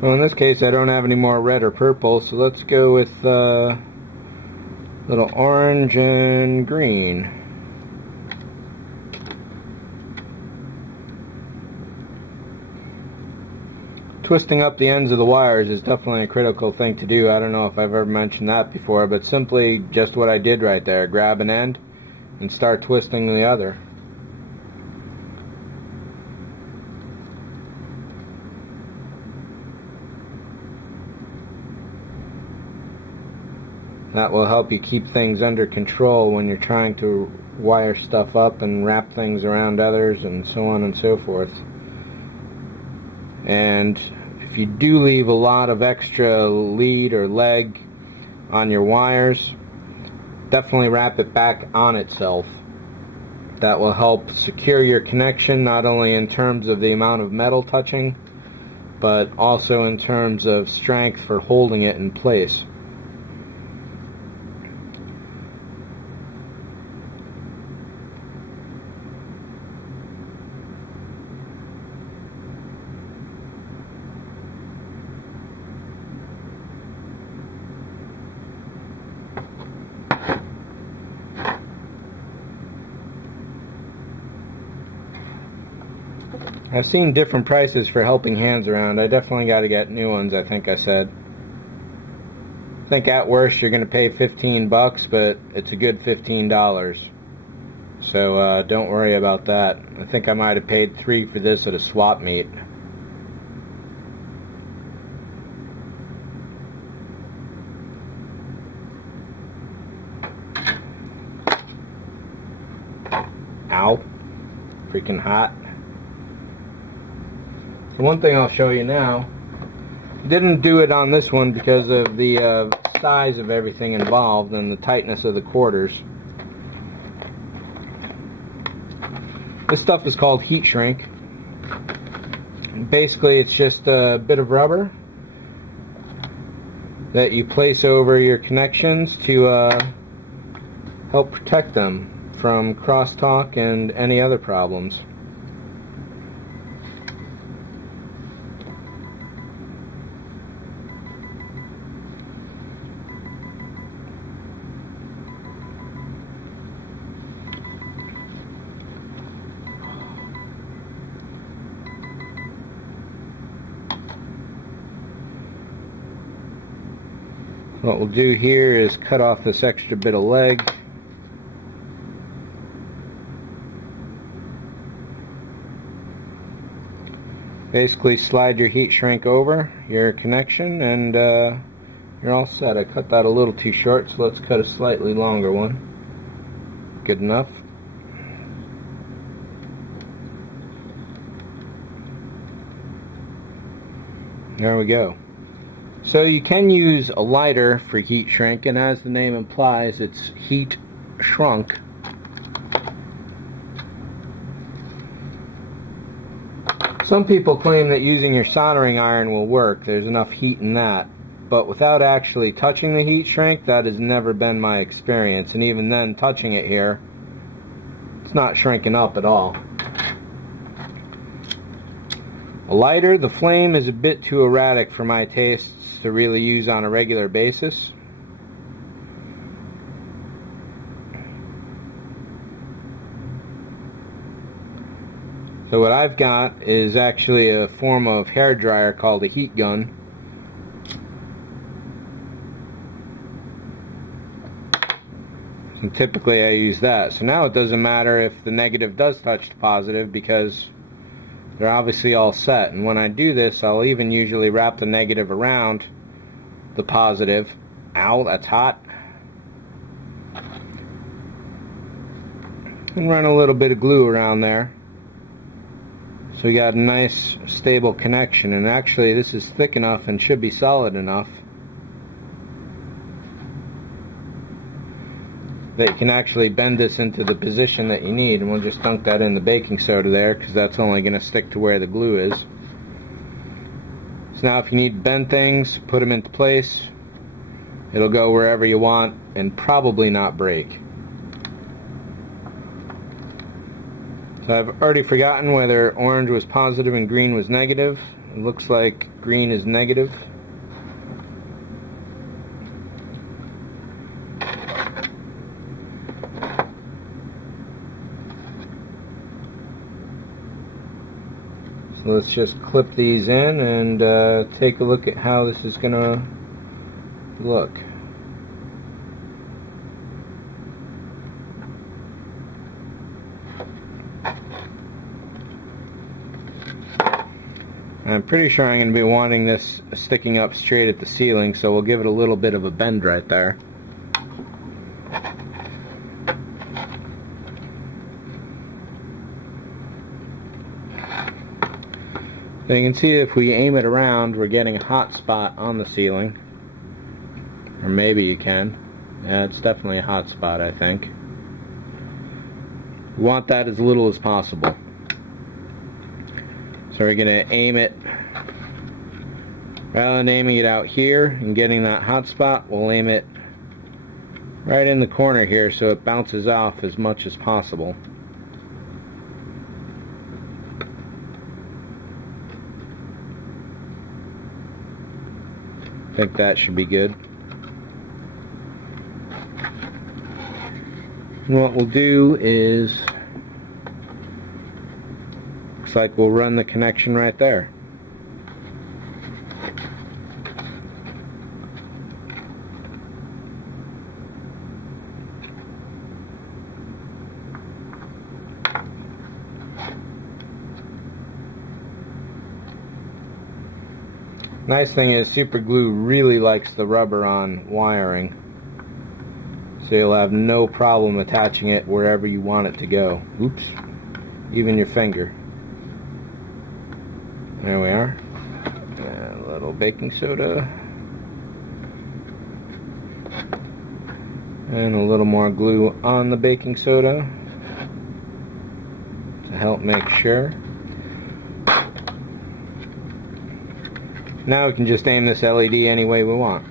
So in this case I don't have any more red or purple, so let's go with little orange and green. Twisting up the ends of the wires is definitely a critical thing to do. I don't know if I've ever mentioned that before, but simply just what I did right there. Grab an end and start twisting the other. That will help you keep things under control when you're trying to wire stuff up and wrap things around others and so on and so forth. And if you do leave a lot of extra lead or leg on your wires, definitely wrap it back on itself. That will help secure your connection, not only in terms of the amount of metal touching, but also in terms of strength for holding it in place. I've seen different prices for helping hands around. I definitely got to get new ones, I think I said. I think at worst you're going to pay 15 bucks, but it's a good $15. So don't worry about that. I think I might have paid $3 for this at a swap meet. Ow. Freaking hot. So one thing I'll show you now, didn't do it on this one because of the size of everything involved and the tightness of the quarters. This stuff is called heat shrink. Basically it's just a bit of rubber that you place over your connections to help protect them from crosstalk and any other problems. What we'll do here is cut off this extra bit of leg. Basically slide your heat shrink over your connection and you're all set. I cut that a little too short, so let's cut a slightly longer one. Good enough. There we go. So you can use a lighter for heat shrink, and as the name implies, it's heat shrunk. Some people claim that using your soldering iron will work. There's enough heat in that. But without actually touching the heat shrink, that has never been my experience. And even then, touching it here, it's not shrinking up at all. A lighter, the flame is a bit too erratic for my tastes to really use on a regular basis. So what I've got is actually a form of hair dryer called a heat gun. And typically I use that. So now it doesn't matter if the negative does touch the positive because they're obviously all set. And when I do this, I'll even usually wrap the negative around the positive. Ow, that's hot. And run a little bit of glue around there. So we got a nice stable connection. And actually this is thick enough and should be solid enough that you can actually bend this into the position that you need. And we'll just dunk that in the baking soda there because that's only going to stick to where the glue is. So now if you need to bend things, put them into place. It'll go wherever you want and probably not break. So I've already forgotten whether orange was positive and green was negative. It looks like green is negative. So let's just clip these in and take a look at how this is going to look. I'm pretty sure I'm going to be wanting this sticking up straight at the ceiling, so we'll give it a little bit of a bend right there. So you can see if we aim it around, we're getting a hot spot on the ceiling. Or maybe you can. Yeah, it's definitely a hot spot, I think. We want that as little as possible. So we're going to aim it, rather than aiming it out here and getting that hot spot, we'll aim it right in the corner here so it bounces off as much as possible. I think that should be good. And what we'll do is, looks like we'll run the connection right there. Nice thing is super glue really likes the rubber on wiring, so you'll have no problem attaching it wherever you want it to go. Oops, even your finger. There we are. A little baking soda. And a little more glue on the baking soda to help make sure. Now we can just aim this LED any way we want.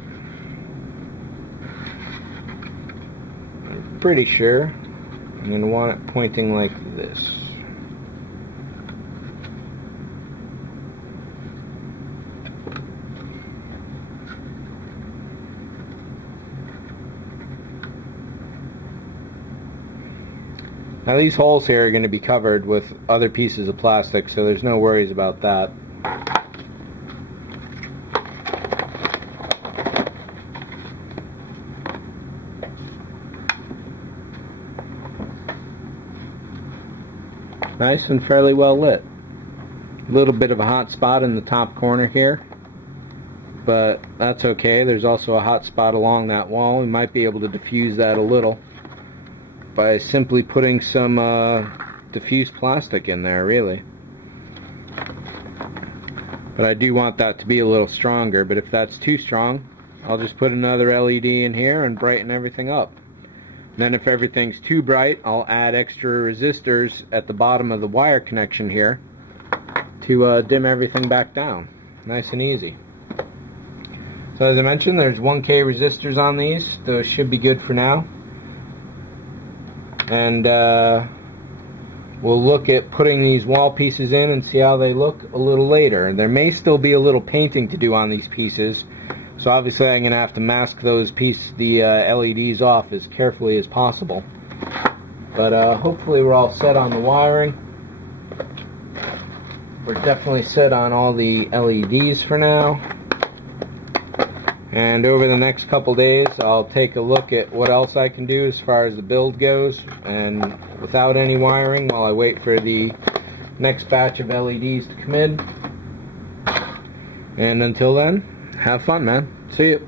I'm pretty sure I'm going to want it pointing like this. Now these holes here are going to be covered with other pieces of plastic, so there's no worries about that. Nice and fairly well lit. A little bit of a hot spot in the top corner here, but that's okay. There's also a hot spot along that wall. We might be able to diffuse that a little by simply putting some diffuse plastic in there, really. But I do want that to be a little stronger, but if that's too strong, I'll just put another LED in here and brighten everything up. Then if everything's too bright, I'll add extra resistors at the bottom of the wire connection here to dim everything back down. Nice and easy. So as I mentioned, there's 1K resistors on these. Those should be good for now. And we'll look at putting these wall pieces in and see how they look a little later. There may still be a little painting to do on these pieces. So obviously I'm going to have to mask those the LEDs off as carefully as possible. But hopefully we're all set on the wiring. We're definitely set on all the LEDs for now. And over the next couple days I'll take a look at what else I can do as far as the build goes, and without any wiring, while I wait for the next batch of LEDs to come in. And until then, have fun, man. See you.